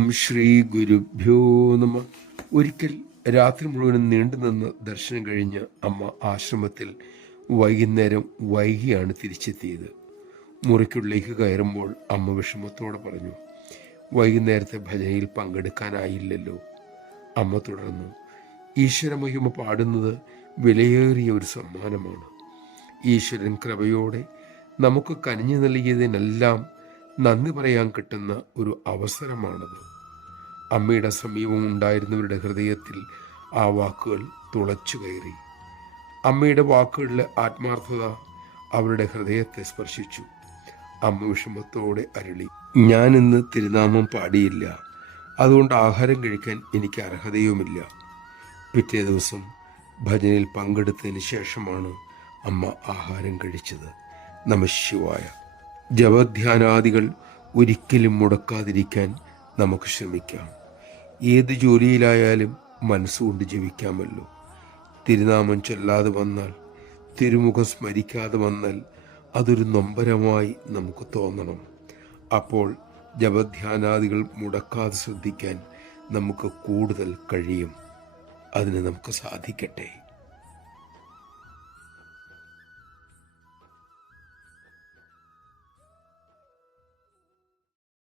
ഓം ശ്രീ ഗുരുഭ്യോ നമ. ഒരിക്കൽ രാത്രി മുഴുവനും നീണ്ടുനിന്ന ദർശനം കഴിഞ്ഞ് അമ്മ ആശ്രമത്തിൽ വൈകുന്നേരം വൈകിയാണ് തിരിച്ചെത്തിയത്. മുറിക്കുള്ളിലേക്ക് കയറുമ്പോൾ അമ്മ വിഷമത്തോടെ പറഞ്ഞു, വൈകുന്നേരത്തെ ഭജനയിൽ പങ്കെടുക്കാനായില്ലല്ലോ. അമ്മ തുടർന്നു, ഈശ്വരമഹിമ പാടുന്നത് വിലയേറിയ ഒരു സമ്മാനമാണ്. ഈശ്വരൻ കൃപയോടെ നമുക്ക് കനിഞ്ഞു നൽകിയതിനെല്ലാം നന്ദി പറയാൻ കിട്ടുന്ന ഒരു അവസരമാണത്. അമ്മയുടെ സമീപം ഉണ്ടായിരുന്നവരുടെ ഹൃദയത്തിൽ ആ വാക്കുകൾ തുളച്ചു കയറി. അമ്മയുടെ വാക്കുകളിലെ ആത്മാർത്ഥത അവരുടെ ഹൃദയത്തെ സ്പർശിച്ചു. അമ്മ വിഷമത്തോടെ അരുളി, ഞാൻ ഇന്ന് തിരുനാമം പാടിയില്ല, അതുകൊണ്ട് ആഹാരം കഴിക്കാൻ എനിക്ക് അർഹതയുമില്ല. പിറ്റേ ദിവസം ഭജനയിൽ പങ്കെടുത്തതിന് ശേഷമാണ് അമ്മ ആഹാരം കഴിച്ചത്. നമഃശിവായ. ജപധ്യാനാദികൾ ഒരിക്കലും മുടക്കാതിരിക്കാൻ നമുക്ക് ശ്രമിക്കാം. ഏത് ജോലിയിലായാലും മനസ്സുകൊണ്ട് ജപിക്കാമല്ലോ. തിരുനാമം ചൊല്ലാതെ വന്നാൽ, തിരുമുഖം സ്മരിക്കാതെ വന്നാൽ അതൊരു നൊമ്പരമായി നമുക്ക് തോന്നണം. അപ്പോൾ ജപധ്യാനാദികൾ മുടക്കാതെ ശ്രദ്ധിക്കാൻ നമുക്ക് കൂടുതൽ കഴിയും. അതിന് നമുക്ക് സാധിക്കട്ടെ.